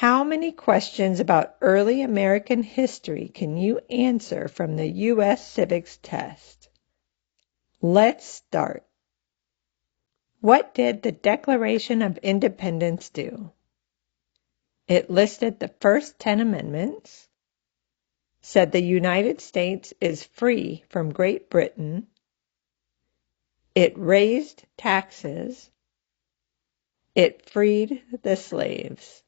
How many questions about early American history can you answer from the U.S. Civics Test? Let's start. What did the Declaration of Independence do? It listed the first 10 amendments, said the United States is free from Great Britain, it raised taxes, it freed the slaves.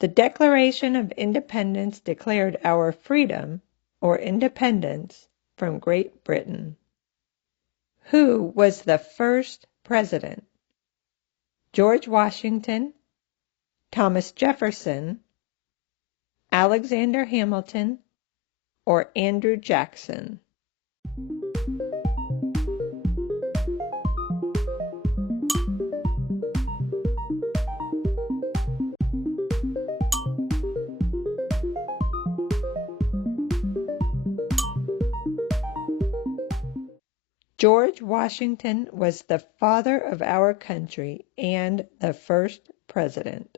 The Declaration of Independence declared our freedom or independence from Great Britain. Who was the first president? George Washington, Thomas Jefferson, Alexander Hamilton, or Andrew Jackson? George Washington was the father of our country and the first president.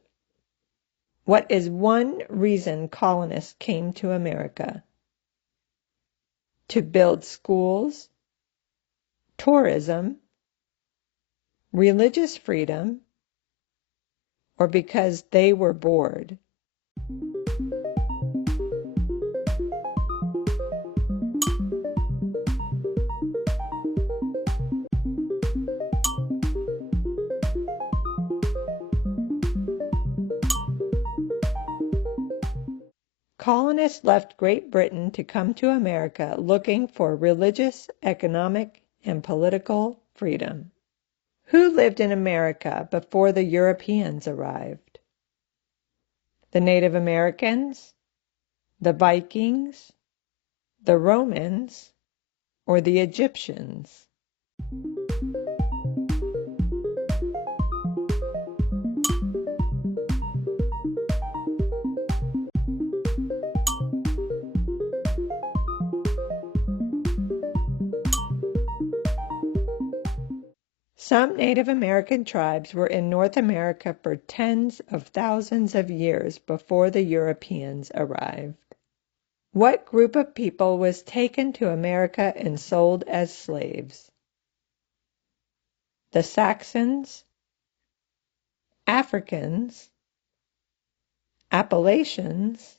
What is one reason colonists came to America? To build schools, tourism, religious freedom, or because they were bored? Colonists left Great Britain to come to America looking for religious, economic, and political freedom. Who lived in America before the Europeans arrived? The Native Americans, the Vikings, the Romans, or the Egyptians? Some Native American tribes were in North America for tens of thousands of years before the Europeans arrived. What group of people was taken to America and sold as slaves? The Saxons, Africans, Appalachians,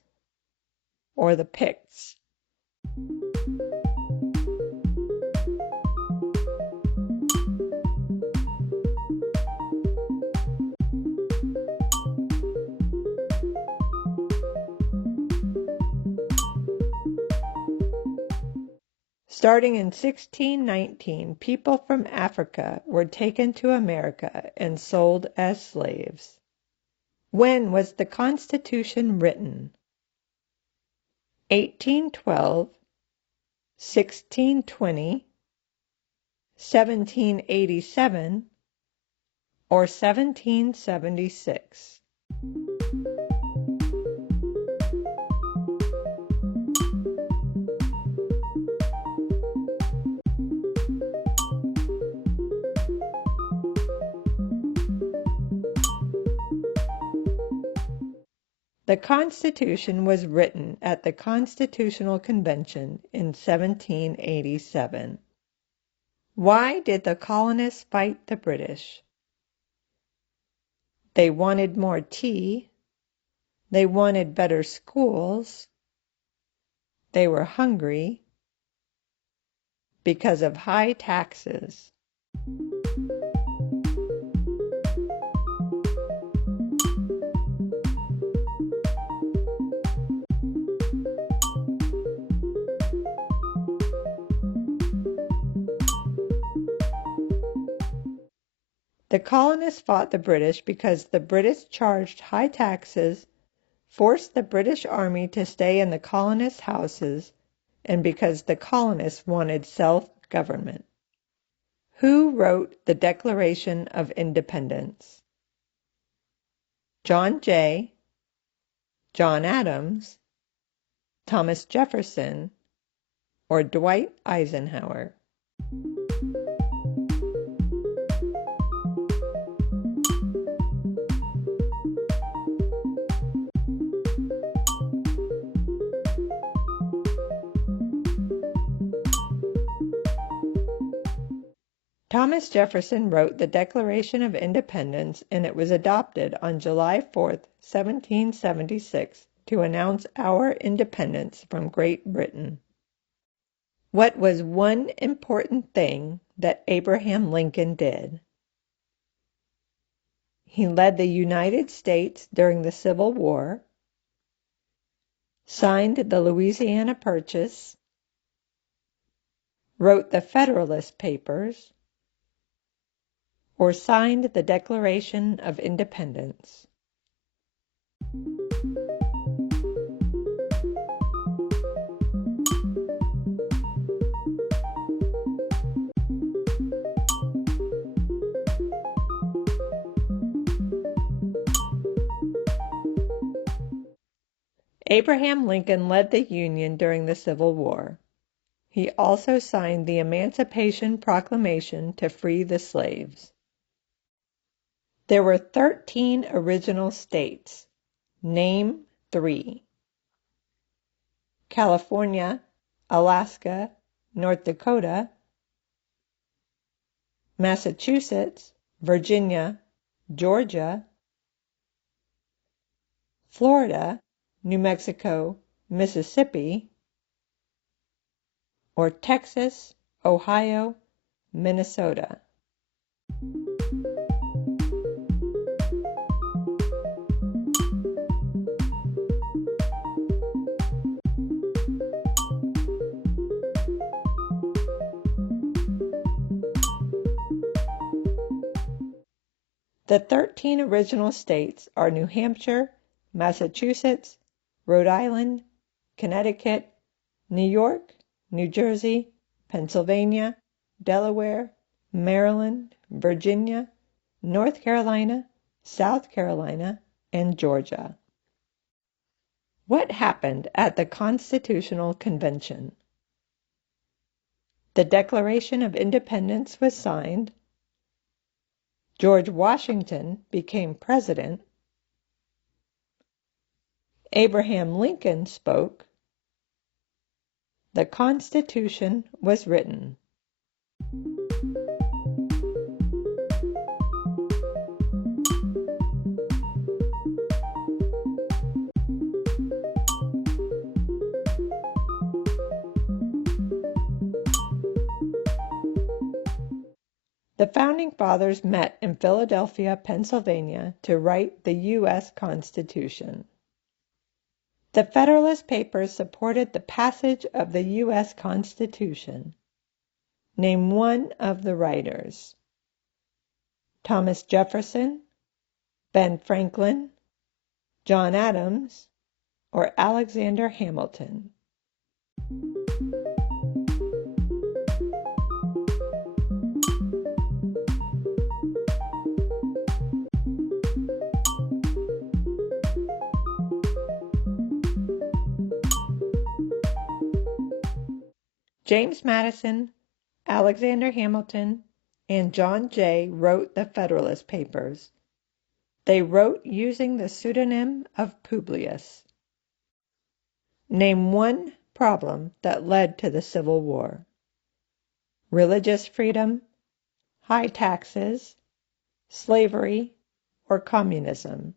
or the Picts? Starting in 1619, people from Africa were taken to America and sold as slaves. When was the Constitution written? 1812, 1620, 1787, or 1776? The Constitution was written at the Constitutional Convention in 1787. Why did the colonists fight the British? They wanted more tea. They wanted better schools. They were hungry because of high taxes. The colonists fought the British because the British charged high taxes, forced the British army to stay in the colonists' houses, and because the colonists wanted self-government. Who wrote the Declaration of Independence? John Jay, John Adams, Thomas Jefferson, or Dwight Eisenhower? Thomas Jefferson wrote the Declaration of Independence, and it was adopted on July 4, 1776, to announce our independence from Great Britain. What was one important thing that Abraham Lincoln did? He led the United States during the Civil War, signed the Louisiana Purchase, wrote the Federalist Papers, or signed the Declaration of Independence. Abraham Lincoln led the Union during the Civil War. He also signed the Emancipation Proclamation to free the slaves. There were 13 original states. Name 3. California, Alaska, North Dakota, Massachusetts, Virginia, Georgia, Florida, New Mexico, Mississippi, or Texas, Ohio, Minnesota. The 13 original states are New Hampshire, Massachusetts, Rhode Island, Connecticut, New York, New Jersey, Pennsylvania, Delaware, Maryland, Virginia, North Carolina, South Carolina, and Georgia. What happened at the Constitutional Convention? The Declaration of Independence was signed. George Washington became president. Abraham Lincoln spoke. The Constitution was written. The Founding Fathers met in Philadelphia, Pennsylvania, to write the U.S. Constitution. The Federalist Papers supported the passage of the U.S. Constitution. Name one of the writers. Thomas Jefferson, Ben Franklin, John Adams, or Alexander Hamilton. James Madison, Alexander Hamilton, and John Jay wrote the Federalist Papers. They wrote using the pseudonym of Publius. Name one problem that led to the Civil War. Religious freedom, high taxes, slavery, or communism.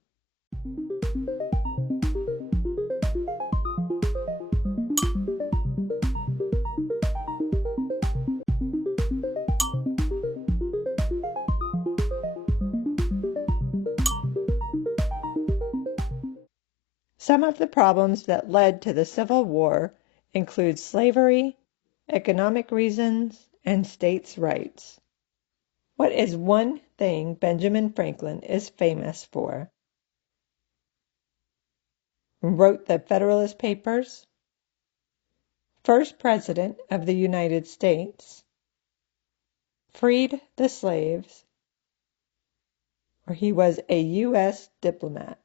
Some of the problems that led to the Civil War include slavery, economic reasons, and states' rights. What is one thing Benjamin Franklin is famous for? Wrote the Federalist Papers, first President of the United States, freed the slaves, or he was a U.S. diplomat?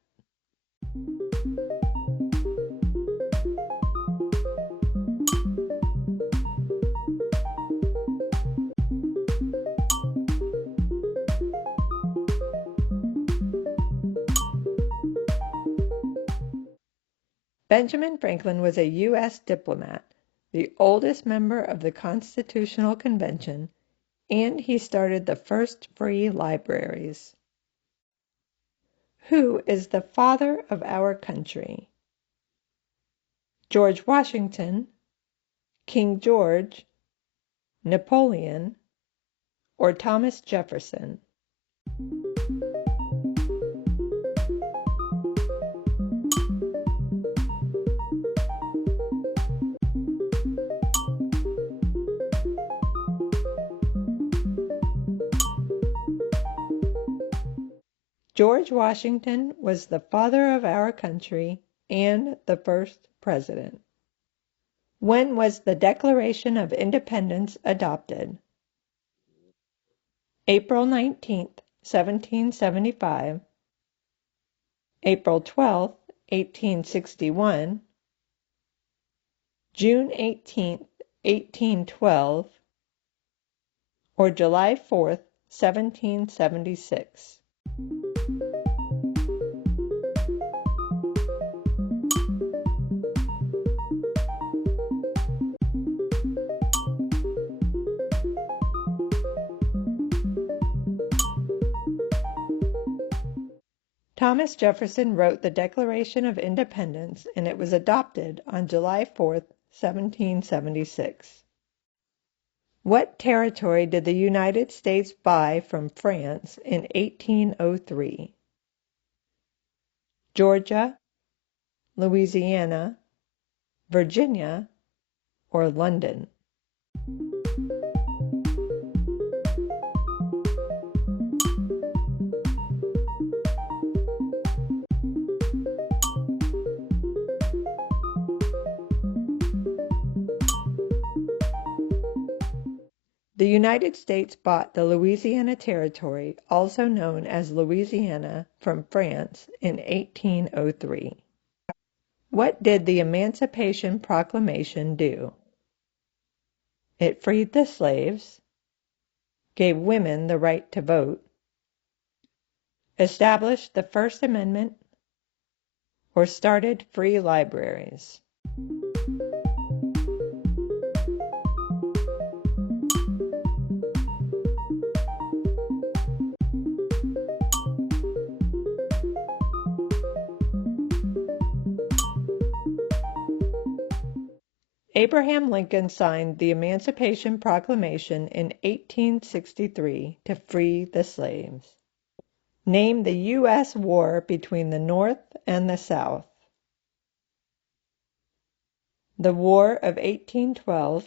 Benjamin Franklin was a U.S. diplomat, the oldest member of the Constitutional Convention, and he started the first free libraries. Who is the father of our country? George Washington, King George, Napoleon, or Thomas Jefferson? George Washington was the father of our country and the first president. When was the Declaration of Independence adopted? April 19th, 1775, April 12th, 1861, June 18th, 1812, or July 4th, 1776. Thomas Jefferson wrote the Declaration of Independence, and it was adopted on July 4th, 1776. What territory did the United States buy from France in 1803? Georgia, Louisiana, Virginia, or London? The United States bought the Louisiana Territory, also known as Louisiana, from France in 1803. What did the Emancipation Proclamation do? It freed the slaves, gave women the right to vote, established the First Amendment, or started free libraries. Abraham Lincoln signed the Emancipation Proclamation in 1863 to free the slaves. Name the U.S. war between the North and the South. The War of 1812,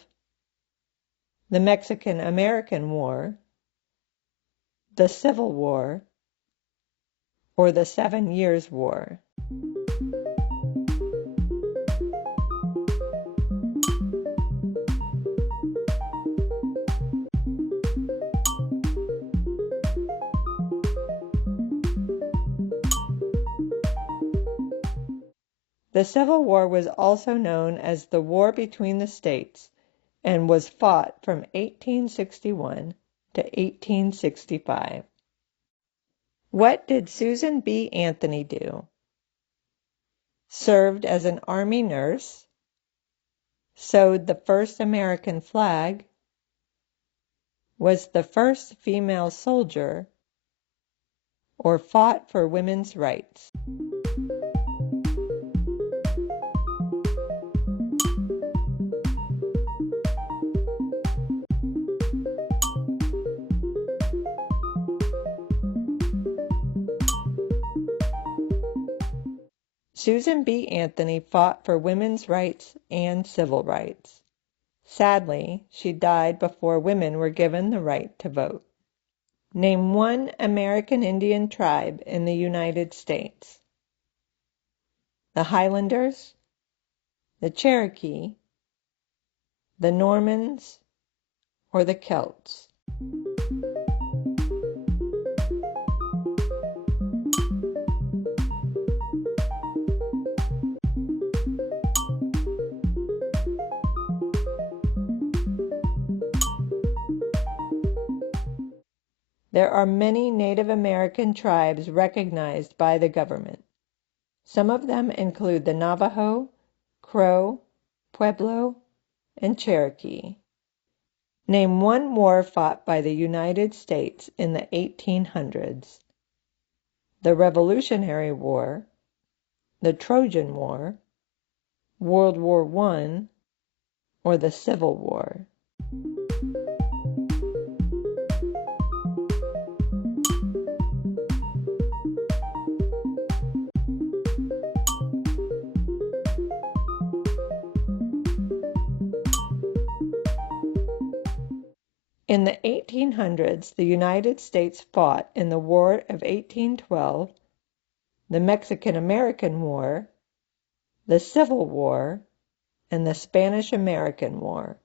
the Mexican-American War, the Civil War, or the 7 Years' War. The Civil War was also known as the War between the States and was fought from 1861 to 1865. What did Susan B. Anthony do? Served as an Army nurse, sewed the first American flag, was the first female soldier, or fought for women's rights. Susan B. Anthony fought for women's rights and civil rights. Sadly, she died before women were given the right to vote. Name one American Indian tribe in the United States. The Highlanders, the Cherokee, the Normans, or the Celts. There are many Native American tribes recognized by the government. Some of them include the Navajo, Crow, Pueblo, and Cherokee. Name one war fought by the United States in the 1800s. The Revolutionary War, the Trojan War, World War I, or the Civil War. In the 1800s, the United States fought in the War of 1812, the Mexican-American War, the Civil War, and the Spanish-American War.